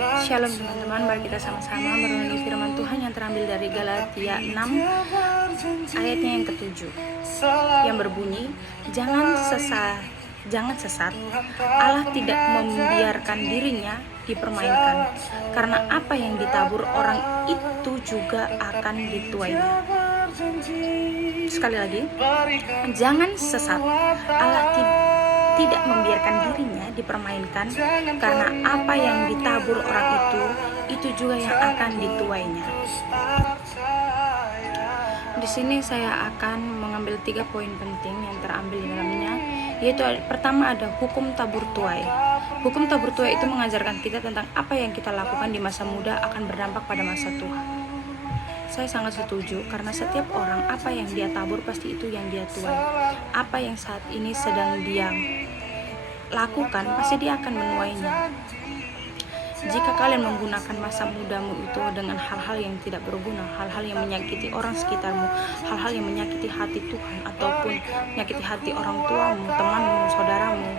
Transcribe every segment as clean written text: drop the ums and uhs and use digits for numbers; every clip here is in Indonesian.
Shalom teman-teman, mari kita sama-sama merenungi firman Tuhan yang terambil dari Galatia 6 ayatnya yang ke-7 yang berbunyi, jangan sesat, Allah tidak membiarkan dirinya dipermainkan, karena apa yang ditabur orang itu juga akan dituainya. Sekali lagi, jangan sesat, Allah tidak membiarkan dirinya dipermainkan, karena apa yang ditabur orang itu juga yang akan dituainya. Di sini saya akan mengambil 3 poin penting yang terambil di dalamnya, yaitu pertama ada hukum tabur tuai. Hukum tabur tuai itu mengajarkan kita tentang apa yang kita lakukan di masa muda akan berdampak pada masa tua. Saya sangat setuju, karena setiap orang apa yang dia tabur pasti itu yang dia tuai. Apa yang saat ini sedang dia lakukan pasti dia akan menuainya. Jika kalian menggunakan masa mudamu itu dengan hal-hal yang tidak berguna, hal-hal yang menyakiti orang sekitarmu, hal-hal yang menyakiti hati Tuhan, ataupun menyakiti hati orang tuamu, temanmu, saudaramu,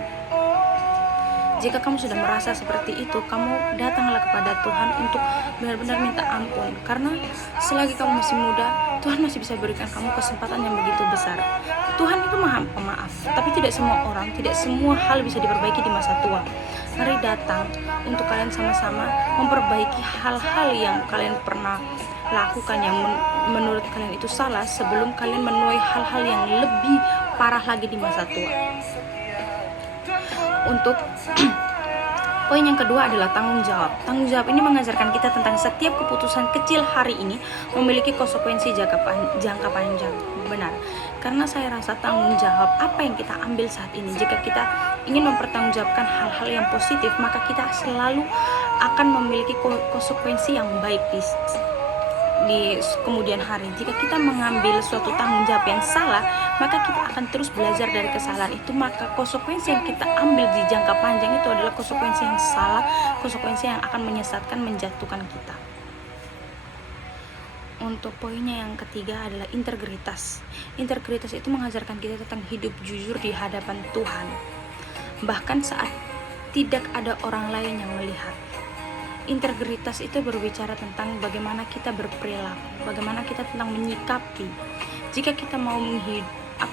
jika kamu sudah merasa seperti itu, kamu datanglah kepada Tuhan untuk benar-benar minta ampun. Karena selagi kamu masih muda, Tuhan masih bisa berikan kamu kesempatan yang begitu besar. Tuhan itu Maha Pemaaf, tapi tidak semua orang, tidak semua hal bisa diperbaiki di masa tua. Mari datang untuk kalian sama-sama memperbaiki hal-hal yang kalian pernah lakukan yang menurut kalian itu salah, sebelum kalian menuai hal-hal yang lebih parah lagi di masa tua. Untuk poin yang kedua adalah tanggung jawab. Tanggung jawab ini mengajarkan kita tentang setiap keputusan kecil hari ini memiliki konsekuensi jangka panjang. Benar, karena saya rasa tanggung jawab apa yang kita ambil saat ini, jika kita ingin mempertanggungjawabkan hal-hal yang positif, maka kita selalu akan memiliki konsekuensi yang baik di kemudian hari. Jika kita mengambil suatu tanggung jawab yang salah, maka kita akan terus belajar dari kesalahan itu, maka konsekuensi yang kita ambil di jangka panjang itu adalah konsekuensi yang salah, konsekuensi yang akan menyesatkan, menjatuhkan kita. Untuk poinnya yang ketiga adalah integritas. Integritas itu mengajarkan kita tentang hidup jujur di hadapan Tuhan, bahkan saat tidak ada orang lain yang melihat. Integritas itu berbicara tentang bagaimana kita berperilaku, bagaimana kita tentang menyikapi. Jika kita mau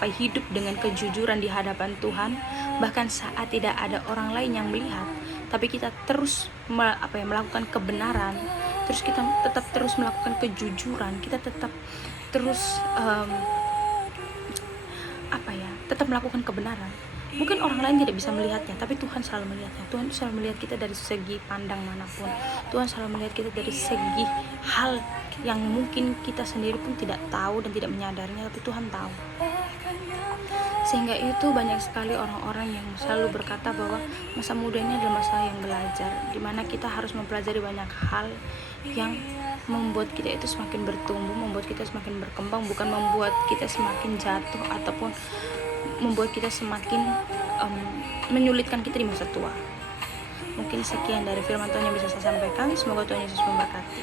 hidup dengan kejujuran di hadapan Tuhan, bahkan saat tidak ada orang lain yang melihat, tapi kita terus melakukan kebenaran, terus kita tetap terus melakukan kejujuran, kita tetap terus tetap melakukan kebenaran. Mungkin orang lain tidak bisa melihatnya, tapi Tuhan selalu melihatnya. Tuhan selalu melihat kita dari segi pandang manapun. Tuhan selalu melihat kita dari segi hal yang mungkin kita sendiri pun tidak tahu dan tidak menyadarinya, tapi Tuhan tahu. Sehingga itu banyak sekali orang-orang yang selalu berkata bahwa masa muda ini adalah masa yang belajar, dimana kita harus mempelajari banyak hal yang membuat kita itu semakin bertumbuh, membuat kita semakin berkembang, bukan membuat kita semakin jatuh ataupun membuat kita semakin menyulitkan kita di masa tua. Mungkin sekian dari firman Tuhan yang bisa saya sampaikan. Semoga Tuhan Yesus memberkati.